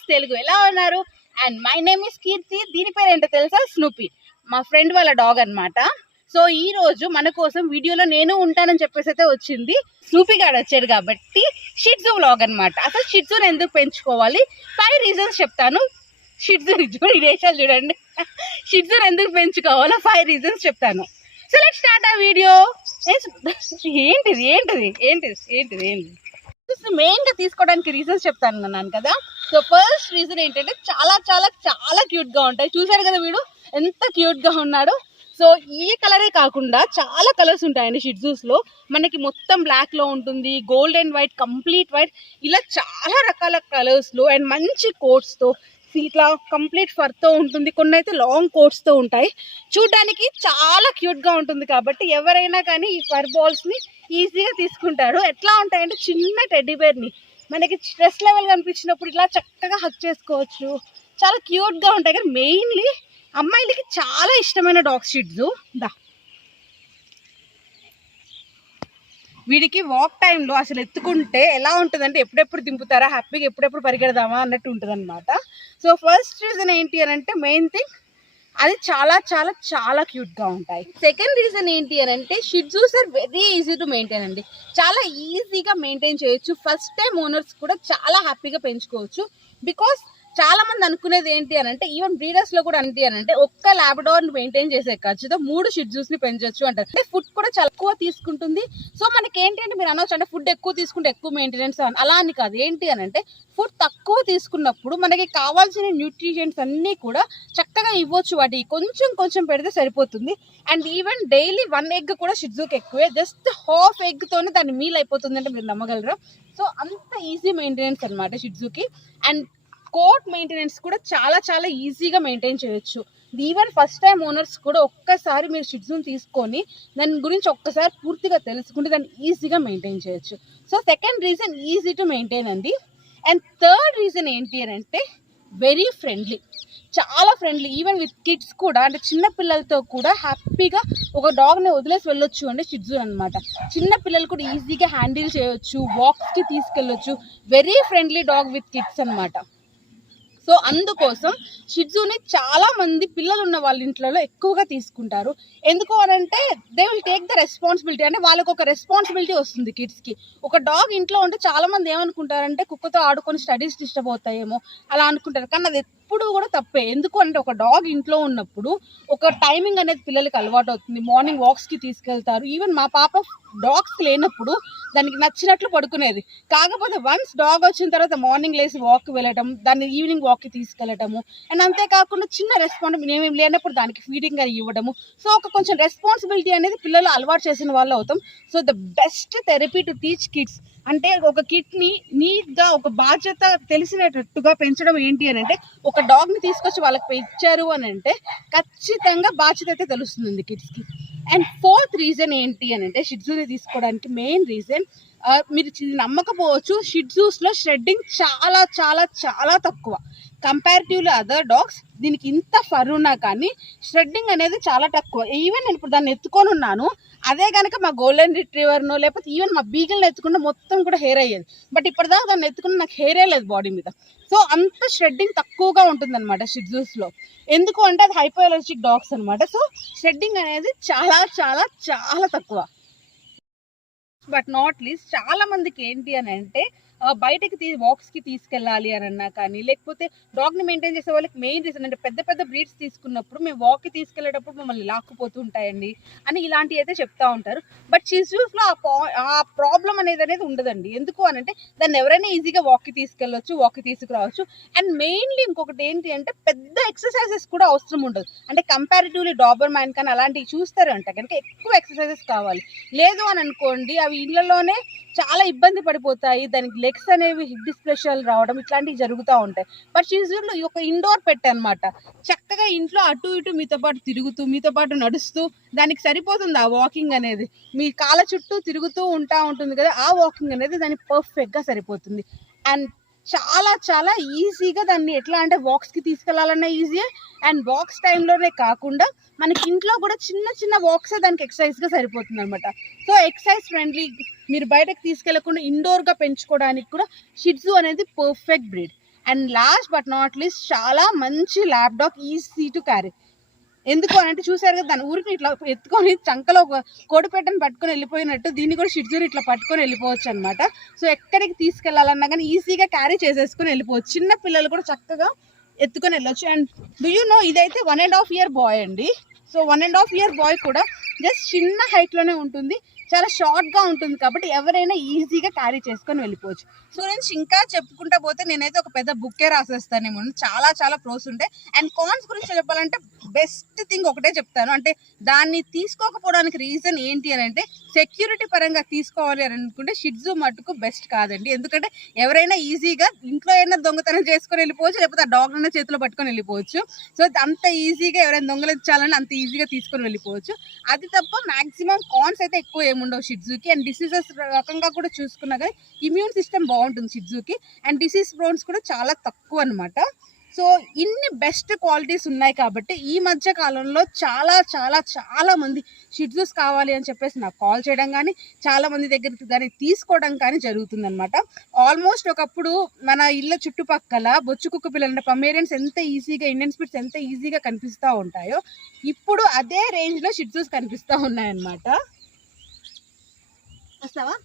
Vlogs Telugu. ఎలా ఉన్నారు? And my name is కీర్తి. దీని పేరు ఏంటో తెలుసా? స్నూపీ. మా ఫ్రెండ్ వాళ్ళ డాగ్ అన్నమాట. సో ఈ రోజు మన కోసం వీడియోలో నేను ఉంటానని చెప్పేసి అయితే వచ్చింది. స్నూపీ గాడు వచ్చాడు కాబట్టి షిట్జు వ్లాగ్ అన్నమాట. అసలు షిట్జుని ఎందుకు పెంచుకోవాలి, 5 రీజన్స్ చెప్తాను. షిట్జుని దేశాలు చూడండి. షిట్జుని ఎందుకు పెంచుకోవాలో 5 రీజన్స్ చెప్తాను. సో లెట్స్ స్టార్ట్ ఆ వీడియో. ఏంటిది ఏంటిది ఏంటిది ఏంటిది ఏంటిది మెయిన్ గా తీసుకోవడానికి రీజన్స్ చెప్తాను అన్నాను కదా. సో ఫస్ట్ రీజన్ ఏంటంటే చాలా చాలా చాలా క్యూట్ గా ఉంటాయి. చూసారు కదా వీడు ఎంత క్యూట్ గా ఉన్నాడు. సో ఈ కలరే కాకుండా చాలా కలర్స్ ఉంటాయండి షిట్జూస్ లో. మనకి మొత్తం బ్లాక్ లో ఉంటుంది, gold and white, complete white, ఇలా చాలా రకాల కలర్స్ లో అండ్ మంచి కోట్స్ తో, ఇట్లా కంప్లీట్ ఫర్ తో ఉంటుంది. కొన్ని అయితే లాంగ్ కోట్స్ తో ఉంటాయి. చూడడానికి చాలా క్యూట్ గా ఉంటుంది కాబట్టి ఎవరైనా కానీ ఈ ఫర్ బాల్స్ ని ఈజీగా తీసుకుంటారు. ఎట్లా ఉంటాయంటే చిన్న టెడ్డీ బేర్ ని మనకి స్ట్రెస్ లెవెల్ కనిపించినప్పుడు ఇలా చక్కగా హక్ చేసుకోవచ్చు. చాలా క్యూట్ గా ఉంటాయి. కానీ మెయిన్లీ అమ్మాయిలకి చాలా ఇష్టమైన డాగ్ షిట్జు. వీడికి వాక్ టైంలో అసలు ఎత్తుకుంటే ఎలా ఉంటుందంటే ఎప్పుడెప్పుడు దింపుతారా, హ్యాపీగా ఎప్పుడెప్పుడు పరిగెడదామా అన్నట్టు ఉంటుంది అనమాట. సో ఫస్ట్ రీజన్ ఏంటి అని అంటే మెయిన్ థింగ్ అది చాలా చాలా చాలా క్యూట్గా ఉంటాయి. సెకండ్ రీజన్ ఏంటి అని అంటే Shih Tzus are very easy to maintain అండి. చాలా ఈజీగా మెయింటైన్ చేయొచ్చు. ఫస్ట్ టైం ఓనర్స్ కూడా చాలా హ్యాపీగా పెంచుకోవచ్చు. బికాస్ చాలా మంది అనుకునేది ఏంటి అని అంటే, ఈవెన్ బ్రీడర్స్ లో కూడా ఏంటి అని అంటే, ఒక్క లాబ్రడార్ మెయింటైన్ చేసే ఖర్చుతో 3 షిట్జూస్ ని పెంచొచ్చు అంటారు. అంటే ఫుడ్ కూడా చాలా ఎక్కువ తీసుకుంటుంది. సో మనకి ఏంటి అంటే మీరు అనవచ్చు అంటే ఫుడ్ ఎక్కువ తీసుకుంటే ఎక్కువ మెయింటెనెన్స్ అలా అని కాదు. ఏంటి అని అంటే ఫుడ్ తక్కువ తీసుకున్నప్పుడు మనకి కావాల్సిన న్యూట్రిషన్స్ అన్ని కూడా చక్కగా ఇవ్వచ్చు. వాటికి కొంచెం కొంచెం పెడితే సరిపోతుంది. అండ్ ఈవెన్ డైలీ 1 ఎగ్ కూడా షిట్జూకి ఎక్కువే. జస్ట్ హాఫ్ ఎగ్ తోనే దాన్ని మీల్ అయిపోతుంది అంటే మీరు నమ్మగలరు. సో అంత ఈజీ మెయింటెనెన్స్ అనమాట షిట్జూకి. అండ్ కోట్ మెయింటెనెన్స్ కూడా చాలా చాలా ఈజీగా మెయింటైన్ చేయొచ్చు. ఈవెన్ ఫస్ట్ టైం ఓనర్స్ కూడా ఒక్కసారి మీరు షిట్జూని తీసుకొని దాని గురించి ఒక్కసారి పూర్తిగా తెలుసుకుంటే దాన్ని ఈజీగా మెయింటైన్ చేయొచ్చు. So second reason easy to maintain అండి. అండ్ థర్డ్ రీజన్ ఏంటి అని అంటే వెరీ ఫ్రెండ్లీ, చాలా ఫ్రెండ్లీ. ఈవెన్ విత్ కిడ్స్ కూడా, అంటే చిన్న పిల్లలతో కూడా హ్యాపీగా ఒక డాగ్ని వదిలేసి వెళ్ళొచ్చు అంటే షిట్జూ అనమాట. చిన్న పిల్లలు కూడా ఈజీగా హ్యాండిల్ చేయొచ్చు, వాక్స్కి తీసుకెళ్ళొచ్చు. Very friendly dog with kids అనమాట. సో అందుకోసం షిట్జూని చాలా మంది పిల్లలు ఉన్న వాళ్ళ ఇంట్లో ఎక్కువగా తీసుకుంటారు. ఎందుకు అని అంటే they will take the responsibility. అంటే వాళ్ళకి ఒక రెస్పాన్సిబిలిటీ వస్తుంది కిడ్స్కి. ఒక డాగ్ ఇంట్లో ఉంటే చాలా మంది ఏమనుకుంటారంటే కుక్కతో ఆడుకొని స్టడీస్ డిస్టర్బ్ అవుతాయేమో అలా అనుకుంటారు. కానీ అది ఎప్పుడు కూడా తప్పే. ఎందుకు అంటే ఒక డాగ్ ఇంట్లో ఉన్నప్పుడు ఒక టైమింగ్ అనేది పిల్లలకి అలవాటు అవుతుంది. మార్నింగ్ వాక్స్కి తీసుకెళ్తారు. ఈవెన్ మా పాప డాగ్స్ లేనప్పుడు దానికి నచ్చినట్లు పడుకునేది. కాకపోతే వన్స్ డాగ్ వచ్చిన తర్వాత మార్నింగ్ లేసి వాక్కి వెళ్ళటం, దాన్ని ఈవినింగ్ వాక్కి తీసుకెళ్ళటము, అండ్ అంతేకాకుండా చిన్న రెస్పాన్సిబిలిటీ ఏమేమి లేనప్పుడు దానికి ఫీడింగ్ అని ఇవ్వడము. సో ఒక కొంచెం రెస్పాన్సిబిలిటీ అనేది పిల్లలు అలవాటు చేసిన వాళ్ళు అవుతాం. So the best therapy to teach kids అంటే ఒక కిడ్ని నీట్గా ఒక బాధ్యత తెలిసినట్టుగా పెంచడం ఏంటి అని అంటే, ఒక డాగ్ని తీసుకొచ్చి వాళ్ళకి పెంచారు అని అంటే ఖచ్చితంగా బాధ్యత అయితే తెలుస్తుంది కిడ్స్కి. అండ్ ఫోర్త్ రీజన్ ఏంటి అని అంటే షిట్జూని తీసుకోవడానికి మెయిన్ రీజన్, మీరు నమ్మకపోవచ్చు, షిట్జూస్లో షెడ్డింగ్ చాలా చాలా చాలా తక్కువ కంపారిటివ్లీ అదర్ డాగ్స్. దీనికి ఇంత ఫర్ ఉన్నా కానీ షెడ్డింగ్ అనేది చాలా తక్కువ. ఈవెన్ నేను ఇప్పుడు దాన్ని ఎత్తుకొని ఉన్నాను, అదే కనుక మా గోల్డెన్ రిట్రీవర్నో లేకపోతే ఈవెన్ మా బీగల్ని ఎత్తుకున్న మొత్తం కూడా హెయిర్ అయ్యేది. బట్ ఇప్పటిదాకా దాన్ని ఎత్తుకున్న నాకు హెయిరే లేదు బాడీ మీద. సో అంత షెడ్డింగ్ తక్కువగా ఉంటుంది అనమాట షిట్జూస్లో. ఎందుకు అంటే అది హైపో అలర్జిక్ డాగ్స్ అనమాట. సో షెడ్డింగ్ అనేది చాలా చాలా చాలా తక్కువ. బట్ నాట్ లీస్ట్ చాలా మందికి ఏంటి అని అంటే బయటకి వాక్స్కి తీసుకెళ్ళాలి అని అన్నా కానీ, లేకపోతే డాగ్ని మెయింటైన్ చేసే వాళ్ళకి మెయిన్ రీజన్ అంటే పెద్ద పెద్ద బ్రీడ్స్ తీసుకున్నప్పుడు మేము వాక్కి తీసుకెళ్ళేటప్పుడు మమ్మల్ని లాక్కుపోతూ ఉంటాయండి అని ఇలాంటివి అయితే చెప్తా ఉంటారు. బట్ షిట్జూస్లో ఆ ప్రాబ్లం అనేది ఉండదండి. ఎందుకు అని అంటే దాన్ని ఎవరైనా ఈజీగా వాక్కి తీసుకెళ్ళొచ్చు, వాక్కి తీసుకురావచ్చు. అండ్ మెయిన్లీ ఇంకొకటి ఏంటి అంటే పెద్ద ఎక్సర్సైజెస్ కూడా అవసరం ఉండదు. అంటే కంపారిటివ్లీ డాబర్ మ్యాన్ కానీ అలాంటివి చూస్తారు అంటే కనుక ఎక్కువ ఎక్సర్సైజెస్ కావాలి. లేదు అని అనుకోండి అవి ఇళ్లలోనే చాలా ఇబ్బంది పడిపోతాయి. దానికి లెగ్స్ అనేవి హిప్ డిస్ప్లేషియాలు రావడం ఇట్లాంటివి జరుగుతూ ఉంటాయి. బట్ షిట్జూలో ఒక ఇండోర్ పెట్ అనమాట. చక్కగా ఇంట్లో అటు ఇటు మీతో పాటు తిరుగుతూ, మీతో పాటు నడుస్తూ, దానికి సరిపోతుంది ఆ వాకింగ్ అనేది. మీ కాళ్ళ చుట్టూ తిరుగుతూ ఉంటుంది కదా, ఆ వాకింగ్ అనేది దానికి పర్ఫెక్ట్గా సరిపోతుంది. అండ్ చాలా చాలా ఈజీగా దాన్ని ఎట్లా అంటే వాక్స్కి తీసుకెళ్లాలన్నా ఈజీ. అండ్ వాక్స్ టైంలోనే కాకుండా మనకి ఇంట్లో కూడా చిన్న చిన్న వాక్సే దానికి ఎక్సర్సైజ్గా సరిపోతుంది అనమాట. సో ఎక్సర్సైజ్ ఫ్రెండ్లీ, మీరు బయటకు తీసుకెళ్లకుండా ఇండోర్గా పెంచుకోవడానికి కూడా షిట్జూ అనేది perfect breed. And last but not least చాలా మంచి lab dog, easy to carry. ఎందుకు అని అంటే చూసారు కదా, దాని ఊరికి ఇట్లా ఎత్తుకొని చంకలో కోడిపెట్టని పట్టుకొని వెళ్ళిపోయినట్టు దీన్ని కూడా షిట్జూని ఇట్లా పట్టుకొని వెళ్ళిపోవచ్చు అనమాట. సో ఎక్కడికి తీసుకెళ్లాలన్నా కానీ ఈజీగా క్యారీ చేసేసుకొని వెళ్ళిపోవచ్చు. చిన్న పిల్లలు కూడా చక్కగా ఎత్తుకొని వెళ్ళొచ్చు. అండ్ డూ యూ నో, ఇదైతే 1.5 year బాయ్ అండి. సో 1.5 year బాయ్ కూడా జస్ట్ చిన్న హైట్లోనే ఉంటుంది, చాలా షార్ట్గా ఉంటుంది కాబట్టి ఎవరైనా ఈజీగా క్యారీ చేసుకొని వెళ్ళిపోవచ్చు. సో నేను ఇంకా చెప్పుకుంటా పోతే నేనైతే ఒక పెద్ద బుక్కే రాసేస్తానేమో, చాలా చాలా ప్రోస్ ఉంటాయి. అండ్ కాన్స్ గురించి చెప్పాలంటే బెస్ట్ థింగ్ ఒకటే చెప్తాను, అంటే దాన్ని తీసుకోకపోవడానికి రీజన్ ఏంటి అని అంటే సెక్యూరిటీ పరంగా తీసుకోవాలి అని అనుకుంటే షిట్జూ మట్టుకు బెస్ట్ కాదండి. ఎందుకంటే ఎవరైనా ఈజీగా ఇంట్లో అయినా దొంగతనం చేసుకొని వెళ్ళిపోవచ్చు, లేకపోతే ఆ డాగ్ అయినా చేతిలో పట్టుకొని వెళ్ళిపోవచ్చు. సో అంత ఈజీగా ఎవరైనా దొంగలించాలని అంత ఈజీగా తీసుకొని వెళ్ళిపోవచ్చు. అది తప్ప మాక్సిమం కాన్స్ అయితే ఎక్కువ ఏముండవు షిట్జూకి. అండ్ డిసీజెస్ రకంగా కూడా చూసుకున్నా కానీ ఇమ్యూన్ సిస్టమ్ బాగుంటుంది షిట్జూకి. అండ్ డిసీజ్ ప్రోన్స్ కూడా చాలా తక్కువ అనమాట. సో ఇన్ని బెస్ట్ క్వాలిటీస్ ఉన్నాయి కాబట్టి ఈ మధ్య కాలంలో చాలా చాలా చాలా మంది షిట్జూస్ కావాలి అని చెప్పేసి నాకు కాల్ చేయడం కానీ, చాలా మంది దగ్గరికి కానీ తీసుకోవడం కానీ జరుగుతుందన్నమాట. ఆల్మోస్ట్ ఒకప్పుడు మన ఇళ్ళ చుట్టుపక్కల బొచ్చు కుక్క పిల్లలు అంటే పమేరియన్స్ ఎంత ఈజీగా, ఇండియన్ స్పిట్స్ ఎంత ఈజీగా కనిపిస్తూ ఉంటాయో, ఇప్పుడు అదే రేంజ్లో షిట్జూస్ కనిపిస్తూ ఉన్నాయన్నమాట. వస్తావా?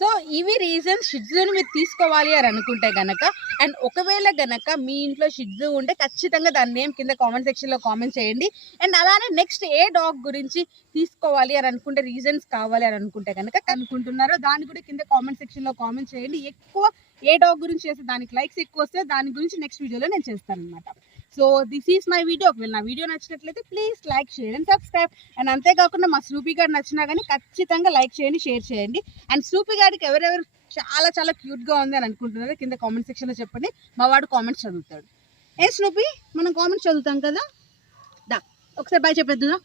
సో ఇవి రీజన్స్ షిట్జూని మీరు తీసుకోవాలి అని అనుకుంటే గనక. అండ్ ఒకవేళ గనక మీ ఇంట్లో షిట్జూ ఉంటే ఖచ్చితంగా దాని నేమ్ కింద కామెంట్ సెక్షన్లో కామెంట్ చేయండి. అండ్ అలానే నెక్స్ట్ ఏ డాగ్ గురించి తీసుకోవాలి అని అనుకుంటే, రీజన్స్ కావాలి అని అనుకుంటే కనుక అనుకుంటున్నారో దాన్ని కూడా కింద కామెంట్ సెక్షన్లో కామెంట్ చేయండి. ఎక్కువ ఏ డాగ్ గురించి చేస్తే దానికి లైక్స్ ఎక్కువ వస్తే దాని గురించి నెక్స్ట్ వీడియోలో నేను చేస్తాను అనమాట. So this is my video. ఒకవేళ నా వీడియో నచ్చినట్లయితే please like, share and subscribe. And అంతేకాకుండా మా స్నూపీ గారు నచ్చినా కానీ ఖచ్చితంగా లైక్ చేయండి, షేర్ చేయండి. అండ్ స్నూపీ గారికి ఎవరెవరు చాలా చాలా క్యూట్గా ఉంది అని అనుకుంటున్నారో కింద కామెంట్ సెక్షన్లో చెప్పండి, మా వాడు కామెంట్స్ చదువుతాడు. ఏ స్నూపీ, మనం కామెంట్స్ చదువుతాం కదా, దా ఒకసారి బాయ్ చెప్పేద్దా.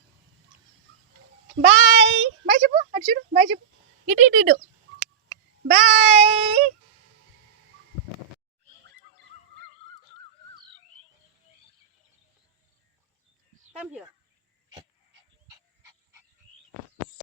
బాయ్ బాయ్ చెప్పు, అటు చూడు, బాయ్ చెప్పు, ఇటు ఇటు ఇటు బాయ్. Come here.